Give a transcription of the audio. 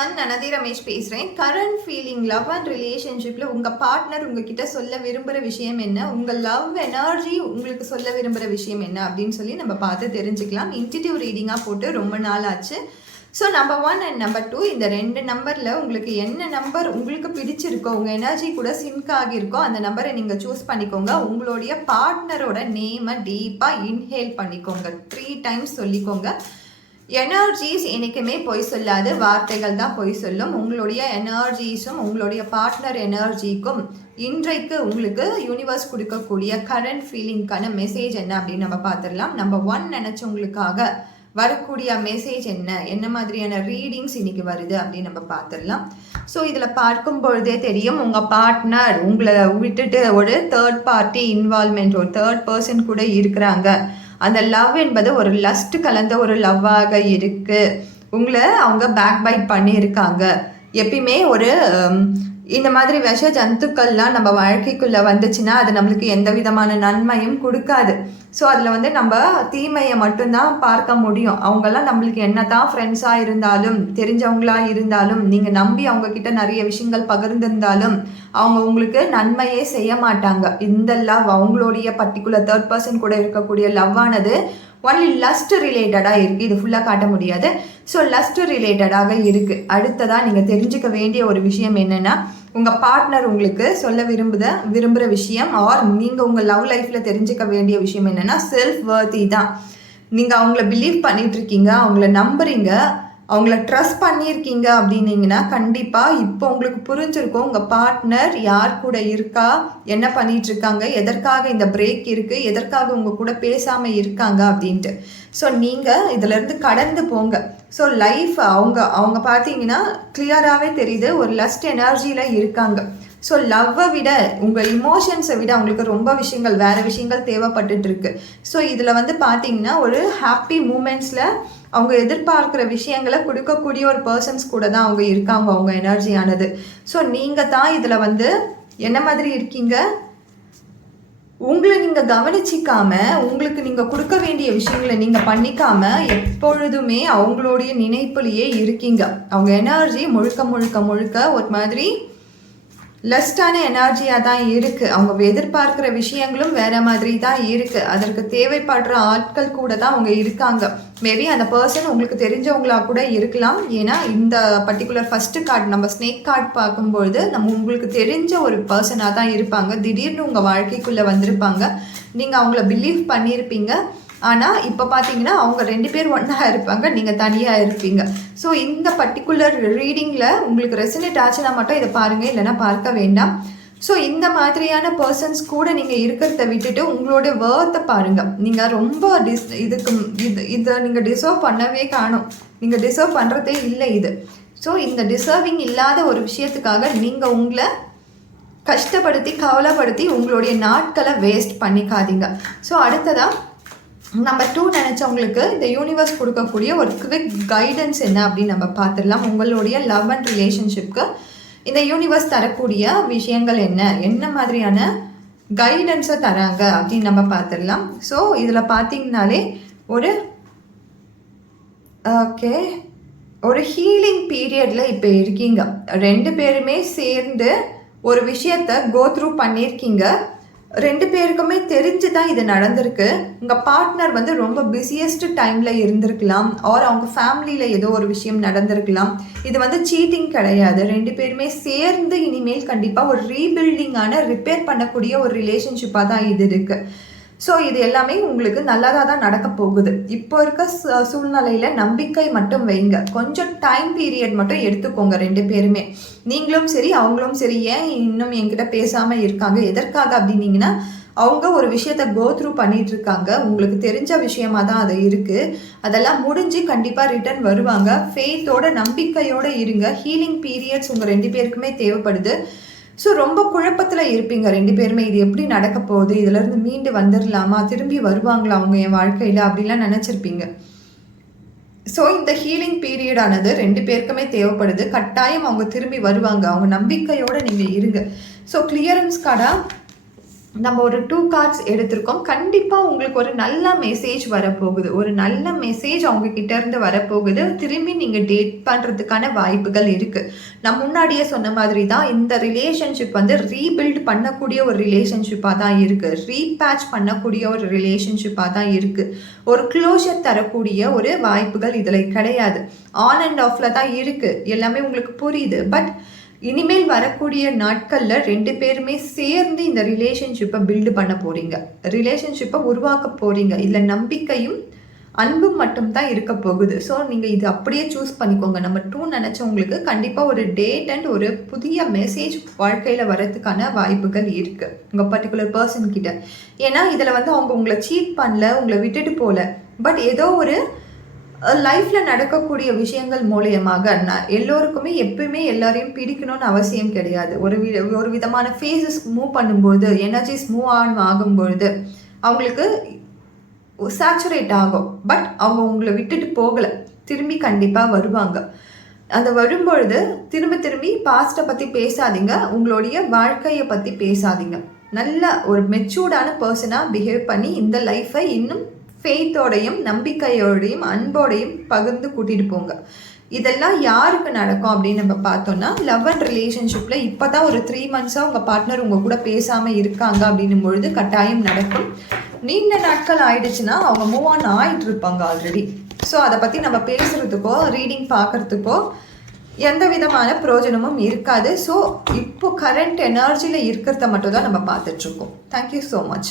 One நனதி Ramesh பேசுகிறேன் current feeling love and ரிலேஷன்ஷிப்பில் உங்கள் பார்ட்னர் உங்ககிட்ட சொல்ல விரும்புகிற விஷயம் என்ன? உங்கள் லவ் எனர்ஜி உங்களுக்கு சொல்ல விரும்புகிற விஷயம் என்ன அப்படின்னு சொல்லி நம்ம பார்த்து தெரிஞ்சுக்கலாம். இன்டிடிவ் ரீடிங்காக போட்டு ரொம்ப நாள் ஆச்சு. So number one and number two இந்த ரெண்டு நம்பரில் உங்களுக்கு என்ன நம்பர் உங்களுக்கு பிடிச்சிருக்கோ உங்கள் எனர்ஜி கூட சிங்க் ஆகியிருக்கோ அந்த நம்பரை நீங்கள் சூஸ் பண்ணிக்கோங்க. உங்களுடைய பார்ட்னரோட நேமை டீப்பாக இன்ஹேல் பண்ணிக்கோங்க. த்ரீ டைம்ஸ் சொல்லிக்கோங்க. எனர்ஜிஸ் என்றைக்குமே பொய் சொல்லாது வார்த்தைகள் தான் பொய் சொல்லும். உங்களுடைய எனர்ஜிஸும் உங்களுடைய பார்ட்னர் எனர்ஜிக்கும் இன்றைக்கு உங்களுக்கு யூனிவர்ஸ் கொடுக்கக்கூடிய கரண்ட் ஃபீலிங்க்கான மெசேஜ் என்ன அப்படின்னு நம்ம பார்த்துடலாம். நம்பர் ஒன் நினச்சவங்களுக்காக வரக்கூடிய மெசேஜ் என்ன? என்ன மாதிரியான ரீடிங்ஸ் இன்னைக்கு வருது அப்படின்னு நம்ம பார்த்துடலாம். ஸோ இதில் பார்க்கும் பொழுதே தெரியும் உங்கள் பார்ட்னர் உங்களை விட்டுட்டு ஒரு தேர்ட் பார்ட்டி இன்வால்மெண்ட் ஒரு தேர்ட் பர்சன் கூட இருக்கிறாங்க. அந்த லவ் என்பது ஒரு லஸ்ட் கலந்த ஒரு லவ்வாக இருக்குது உங்களை அவங்க பேக் பைட் பண்ணியிருக்காங்க. எப்பயுமே ஒரு இந்த மாதிரி விஷ ஜந்துக்கள்லாம் நம்ம வாழ்க்கைக்குள்ளே வந்துச்சுன்னா அது நம்மளுக்கு எந்த விதமான நன்மையும் கொடுக்காது. ஸோ அதில் வந்து நம்ம தீமையை மட்டும்தான் பார்க்க முடியும். அவங்கெல்லாம் நம்மளுக்கு என்ன தான் ஃப்ரெண்ட்ஸாக இருந்தாலும் தெரிஞ்சவங்களாக இருந்தாலும் நீங்கள் நம்பி அவங்கக்கிட்ட நிறைய விஷயங்கள் பகிர்ந்திருந்தாலும் அவங்க உங்களுக்கு நன்மையே செய்ய மாட்டாங்க. இந்த லவ் அவங்களுடைய பர்டிகுலர் தேர்ட் பர்சன் கூட இருக்கக்கூடிய லவ் ஆனது ஒன்லி லஸ்ட் ரிலேட்டடாக இருக்குது இது ஃபுல்லாக காட்ட முடியாது. ஸோ லஸ்ட் ரிலேட்டடாக இருக்குது அடுத்ததாக நீங்கள் தெரிஞ்சுக்க வேண்டிய ஒரு விஷயம் என்னென்னா உங்கள் பார்ட்னர் உங்களுக்கு சொல்ல விரும்புத விரும்புகிற விஷயம் ஆர் நீங்கள் உங்கள் லவ் லைஃப்பில் தெரிஞ்சுக்க வேண்டிய விஷயம் என்னென்னா செல்ஃப் வர்த்தி தான். நீங்கள் அவங்கள பிலீவ் பண்ணிகிட்ருக்கீங்க அவங்கள நம்புறீங்க அவங்கள ட்ரஸ்ட் பண்ணியிருக்கீங்க அப்படின்னீங்கன்னா கண்டிப்பாக இப்போ உங்களுக்கு புரிஞ்சிருக்கும். உங்கள் பார்ட்னர் யார் கூட இருக்கா? என்ன பண்ணிகிட்ருக்காங்க எதற்காக இந்த பிரேக் இருக்குது எதற்காக உங்கள் கூட பேசாமல் இருக்காங்க அப்படின்ட்டு. ஸோ நீங்கள் இதிலேருந்து கடந்து போங்க. ஸோ லைஃப் அவங்க அவங்க பார்த்தீங்கன்னா கிளியராகவே தெரியுது. ஒரு லஸ்ட் எனர்ஜியில் இருக்காங்க. ஸோ லவ்வை விட உங்கள் இமோஷன்ஸை விட அவங்களுக்கு ரொம்ப விஷயங்கள் வேறு விஷயங்கள் தேவைப்பட்டுட்ருக்கு ஸோ இதில் வந்து பார்த்தீங்கன்னா ஒரு ஹாப்பி மூமெண்ட்ஸில் அவங்க எதிர்பார்க்குற விஷயங்களை கொடுக்கக்கூடிய ஒரு பர்சன்ஸ் கூட தான் அவங்க இருக்காங்க அவங்க எனர்ஜியானது ஸோ நீங்கள் தான் இதில் வந்து என்ன மாதிரி இருக்கீங்க? உங்களை நீங்கள் கவனிச்சிக்காம உங்களுக்கு நீங்கள் கொடுக்க வேண்டிய விஷயங்களை நீங்கள் பண்ணிக்காம எப்பொழுதுமே அவங்களுடைய நினைப்புலேயே இருக்கீங்க. அவங்க எனர்ஜி முழுக்க முழுக்க முழுக்க ஒரு மாதிரி லெஸ்டான எனர்ஜியாக தான் இருக்குது அவங்க எதிர்பார்க்குற விஷயங்களும் வேறு மாதிரி தான் இருக்குது அதற்கு தேவைப்படுற ஆட்கள் கூட தான் அவங்க இருக்காங்க. மேபி அந்த பர்சன் உங்களுக்கு தெரிஞ்சவங்களா கூட இருக்கலாம். ஏன்னா இந்த பர்டிகுலர் ஃபஸ்ட்டு கார்டு நம்ம ஸ்னேக் கார்டு பார்க்கும்பொழுது நம்ம உங்களுக்கு தெரிஞ்ச ஒரு பர்சனாக தான் இருப்பாங்க. திடீர்னு உங்கள் வாழ்க்கைக்குள்ளே வந்திருப்பாங்க. நீங்கள் அவங்கள பிலீவ் பண்ணியிருப்பீங்க ஆனால் இப்போ பார்த்தீங்கன்னா அவங்க ரெண்டு பேர் ஒன்றா இருப்பாங்க. நீங்கள் தனியாக இருப்பீங்க. ஸோ இந்த பர்டிகுலர் ரீடிங்கில் உங்களுக்கு ரெசனேட் ஆச்சுன்னா மட்டும் இதை பாருங்கள் இல்லைன்னா பார்க்க வேண்டாம். ஸோ இந்த மாதிரியான பர்சன்ஸ் கூட நீங்கள் இருக்கிறத விட்டுட்டு உங்களோட வேர்த்தை பாருங்கள் நீங்கள் ரொம்ப டிஸ் இதுக்கு இது இதை நீங்கள் டிசர்வ் பண்ணவே காணும். நீங்கள் டிசர்வ் பண்ணுறதே இல்லை இது. ஸோ இந்த டிசர்விங் இல்லாத ஒரு விஷயத்துக்காக நீங்கள் உங்களை கஷ்டப்படுத்தி கவலைப்படுத்தி உங்களுடைய நாட்களை வேஸ்ட் பண்ணிக்காதீங்க. ஸோ அடுத்ததாக நம்பர் டூ நினச்சவங்களுக்கு இந்த யூனிவர்ஸ் கொடுக்கக்கூடிய ஒரு குவிக் கைடன்ஸ் என்ன அப்படின்னு நம்ம பார்த்துடலாம். உங்களுடைய லவ் அண்ட் ரிலேஷன்ஷிப்க்கு இந்த யூனிவர்ஸ் தரக்கூடிய விஷயங்கள் என்ன? என்ன மாதிரியான கைடன்ஸை தராங்க? அப்படின்னு நம்ம பார்த்துடலாம். ஸோ இதில் பார்த்தீங்கனாலே ஒரு ஓகே ஒரு ஹீலிங் பீரியடில் இப்போ இருக்கீங்க. ரெண்டு பேருமே சேர்ந்து ஒரு விஷயத்த கோ த்ரூ பண்ணியிருக்கீங்க. ரெண்டு பேருக்குமே தெரிஞ்சு தான் இது நடந்திருக்கு. உங்கள் பார்ட்னர் வந்து ரொம்ப பிஸியஸ்ட் டைமில் இருந்திருக்கலாம். ஆர் அவங்க ஃபேமிலியில் ஏதோ ஒரு விஷயம் நடந்திருக்கலாம். இது வந்து சீட்டிங் கிடையாது. ரெண்டு பேருமே சேர்ந்து இனிமேல் கண்டிப்பாக ஒரு ரீபில்டிங்கான ரிப்பேர் பண்ணக்கூடிய ஒரு ரிலேஷன்ஷிப்பாக தான் இது இருக்குது ஸோ இது எல்லாமே உங்களுக்கு நல்லதாக தான் நடக்க போகுது. இப்போ இருக்க சூழ்நிலையில் நம்பிக்கை மட்டும் வைங்க. கொஞ்சம் டைம் பீரியட் மட்டும் எடுத்துக்கோங்க ரெண்டு பேருமே. நீங்களும் சரி அவங்களும் சரி ஏன் இன்னும் என்கிட்ட பேசாமல் இருக்காங்க? எதற்காக அப்படின்னீங்கன்னா அவங்க ஒரு விஷயத்த கோ த்ரூ பண்ணிட்டு இருக்காங்க. உங்களுக்கு தெரிஞ்ச விஷயமா தான் அது இருக்கு. அதெல்லாம் முடிஞ்சு கண்டிப்பா ரிட்டர்ன் வருவாங்க. ஃபெய்த்தோட நம்பிக்கையோட இருங்க. ஹீலிங் பீரியட்ஸ் உங்க ரெண்டு பேருக்குமே தேவைப்படுது. ஸோ ரொம்ப குழப்பத்தில் இருப்பீங்க ரெண்டு பேருமே. இது எப்படி நடக்க போகுது? இதுலேருந்து மீண்டு வந்துடலாமா திரும்பி வருவாங்களா அவங்க என் வாழ்க்கையில்? அப்படிலாம் நினச்சிருப்பீங்க. ஸோ இந்த ஹீலிங் பீரியடானது ரெண்டு பேருக்குமே தேவைப்படுது. கட்டாயம் அவங்க திரும்பி வருவாங்க. அவங்க நம்பிக்கையோடு நீங்கள் இருங்க. ஸோ கிளியரன்ஸ் கார்டாக நம்ம ஒரு டூ கார்ட்ஸ் எடுத்திருக்கோம். கண்டிப்பாக உங்களுக்கு ஒரு நல்ல மெசேஜ் வரப்போகுது. ஒரு நல்ல மெசேஜ் அவங்க கிட்டேருந்து வரப்போகுது. திரும்பி நீங்கள் டேட் பண்ணுறதுக்கான வாய்ப்புகள் இருக்குது நான் முன்னாடியே சொன்ன மாதிரி தான் இந்த ரிலேஷன்ஷிப் வந்து ரீபில்ட் பண்ணக்கூடிய ஒரு ரிலேஷன்ஷிப்பாக தான் இருக்குது ரீபேட்ச் பண்ணக்கூடிய ஒரு ரிலேஷன்ஷிப்பாக தான் இருக்குது ஒரு க்ளோஷர் தரக்கூடிய ஒரு வாய்ப்புகள் இதில் கிடையாது. ஆன் அண்ட் ஆஃபில் தான் இருக்குது எல்லாமே உங்களுக்கு புரியுது. பட் இனிமேல் வரக்கூடிய நாட்களில் ரெண்டு பேருமே சேர்ந்து இந்த ரிலேஷன்ஷிப்பை பில்டு பண்ண போகிறீங்க ரிலேஷன்ஷிப்பை உருவாக்க போகிறீங்க இதில் நம்பிக்கையும் அன்பும் மட்டும்தான் இருக்க போகுது. ஸோ நீங்கள் இது அப்படியே சூஸ் பண்ணிக்கோங்க. நம்ம டூ நினச்சவங்களுக்கு கண்டிப்பாக ஒரு டேட் அண்ட் ஒரு புதிய மெசேஜ் வாழ்க்கையில் வரதுக்கான வாய்ப்புகள் இருக்குது உங்கள் பர்டிகுலர் பர்சன் கிட்ட. ஏன்னா இதில் வந்து அவங்க உங்களை சீட் பண்ணல உங்களை விட்டுட்டு போகல பட் ஏதோ ஒரு லைஃப்பில் நடக்கக்கூடிய விஷயங்கள் மூலியமாக நான் எல்லோருக்குமே எப்பயுமே எல்லாரையும் பிடிக்கணும்னு அவசியம் கிடையாது. ஒரு வி ஒரு விதமான ஃபேஸஸ் மூவ் பண்ணும்போது எனர்ஜிஸ் மூவ் ஆன் ஆகும்பொழுது அவங்களுக்கு சேச்சுரேட் ஆகும். பட் அவங்க உங்களை விட்டுட்டு போகலை. திரும்பி கண்டிப்பாக வருவாங்க. அந்த வரும்பொழுது திரும்ப திரும்பி பாஸ்ட்டை பற்றி பேசாதீங்க. உங்களுடைய வாழ்க்கையை பற்றி பேசாதீங்க. நல்ல ஒரு மெச்சூர்டான பர்சனாக பிஹேவ் பண்ணி இந்த லைஃப்பை இன்னும் ஃபெய்த்தோடையும் நம்பிக்கையோடையும் அன்போடையும் பகிர்ந்து கூட்டிகிட்டு போங்க. இதெல்லாம் யாருக்கு நடக்கும் அப்படின்னு நம்ம பார்த்தோம்னா லவ் அண்ட் ரிலேஷன்ஷிப்பில் இப்போ தான் ஒரு த்ரீ மந்த்ஸாக உங்கள் பார்ட்னர் உங்கள் கூட பேசாமல் இருக்காங்க அப்படின்னும் பொழுது கட்டாயம் நடக்கும். நீண்ட நாட்கள் ஆயிடுச்சுன்னா அவங்க மூவ் ஆன் ஆகிட்டு இருப்பாங்க ஆல்ரெடி ஸோ அதை பற்றி நம்ம பேசுகிறதுக்கோ ரீடிங் பார்க்குறதுக்கோ எந்த விதமான பிரயோஜனமும் இருக்காது. ஸோ இப்போ கரண்ட் எனர்ஜியில் இருக்கிறத மட்டும் தான் நம்ம பார்த்துட்ருக்கோம் தேங்க்யூ ஸோ மச்